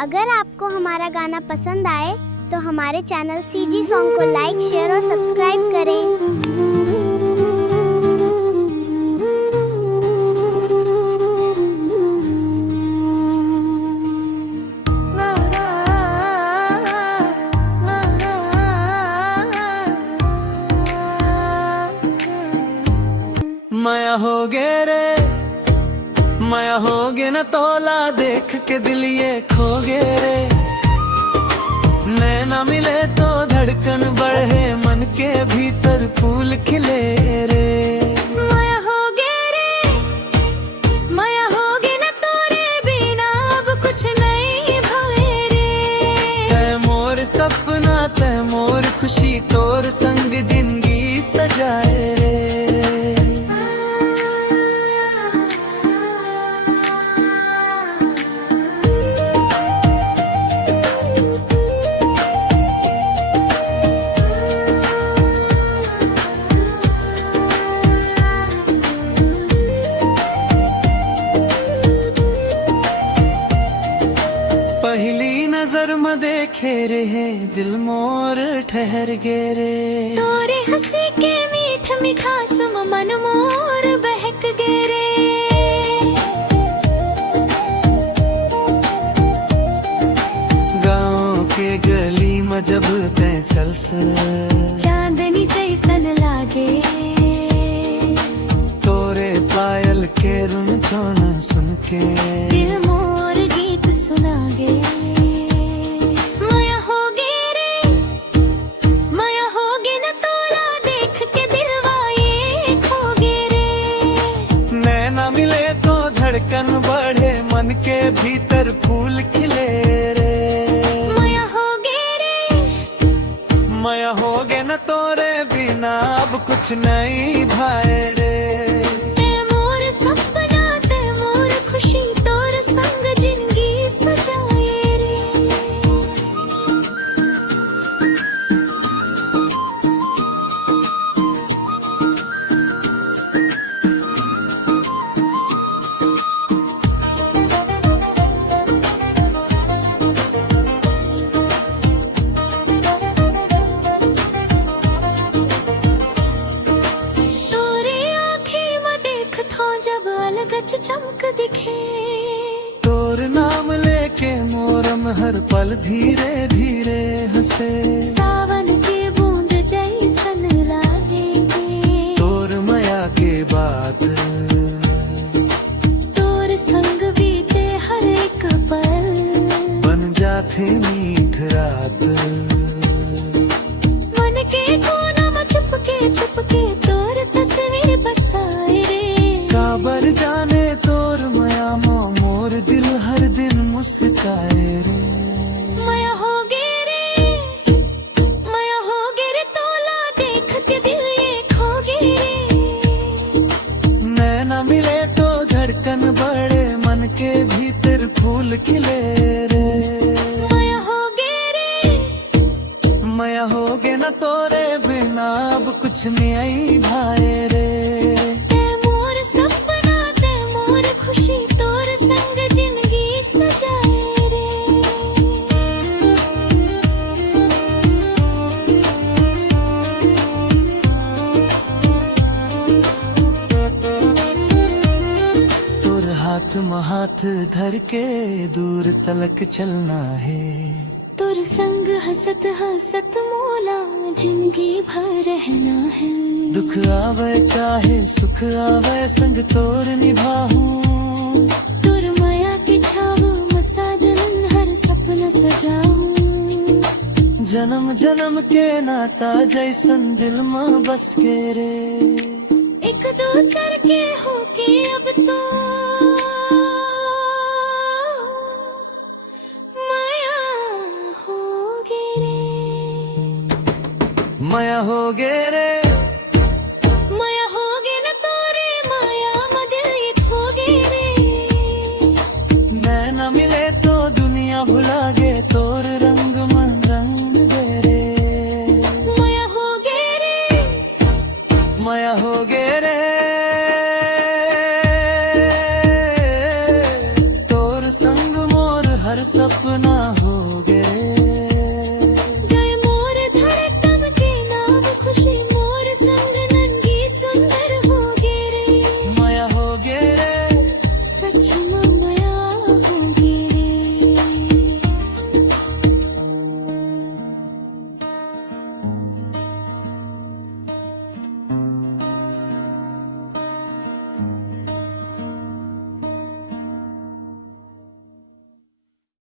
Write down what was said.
अगर आपको हमारा गाना पसंद आए तो हमारे चैनल सीजी सॉन्ग को लाइक, शेयर और सब्सक्राइब करें। माया हो गे रे, माया हो गे न तोला, देख के दिल ये खो गे रे। नैना मिले तो धड़कन बढ़े, मन के भीतर फूल खिले रे। माया हो गे रे, माया हो गे न तोरे बिना अब कुछ नहीं भाए रे। तै मोर सपना, तै मोर खुशी, तोर संग जिंदगी सजाए रे। पहली नजर में देखे रहे, दिल मोर ठहर गे रे। तोरे हंसी के मीठ मिठास में मन मोर बहक गे रे। गाँव के गली में जब तै चलस, चांदनी जैसन लागे। तोरे पायल के रुन झुन सुन के दिल मोर गीत सुनागे। माया हो गे रे, माया हो गे न तोला, देख के दिलवा ये खो गे रे। नैना मिले तो धड़कन बढ़े, मन के भीतर फूल खिले रे। माया हो गे रे, माया हो गे न तोरे बिना अब कुछ नहीं भाए रे। ते मोर सपना, ते मोर खुशी, तोर संग जिंदगी सजाए रे। तोरे आँखें में देख थो जब अलगच चमक दिखे। तोर नाम लेके मोरम हर पल धीरे धीरे हंसे। सावन के बूंद जैसन लागेंगे। तोर माया के बात, तोर संग बीते हर एक पल, बन जाते मीठ रात। मन के कोना में चुपके चुपके तोर तस्वीर बसाए रे। काबर जाने तोर माया मोर दिल हर दिन मुस्काए रे। माया हो गे रे, माया हो गे रे तोला, देख के दिल ये खो गे रे। नैना मिले तो धड़कन बढ़े, मन के भीतर फूल खिले रे। माया हो गे रे, माया हो गे न तोरे बिना अब कुछ नहीं भाए रे। ते मोर सपना, ते मोर खुशी, तोर संग जिंदगी सजाए रे। तोर हाथ में हाथ धर के दूर तलक चलना है। तोर संग हंसत हंसत मोला जिंदगी भर रहना है। दुख आवे चाहे सुख आवे, संग तोर निभाऊं। तोर माया की छाव में साजन हर सपना सजाऊं। जन्म जन्म के नाता जैसन दिल में बस के रे। एक दूसर के होके अब तो माया हो गे रे। माया हो गे रे, माया हो गे न तोरे, माया में दिल ये खो गे रे। नैना मिले तो दुनिया भुला गे, तोर रंग मन रंग गे रे। माया हो गे रे, माया हो गे रे। हर सपना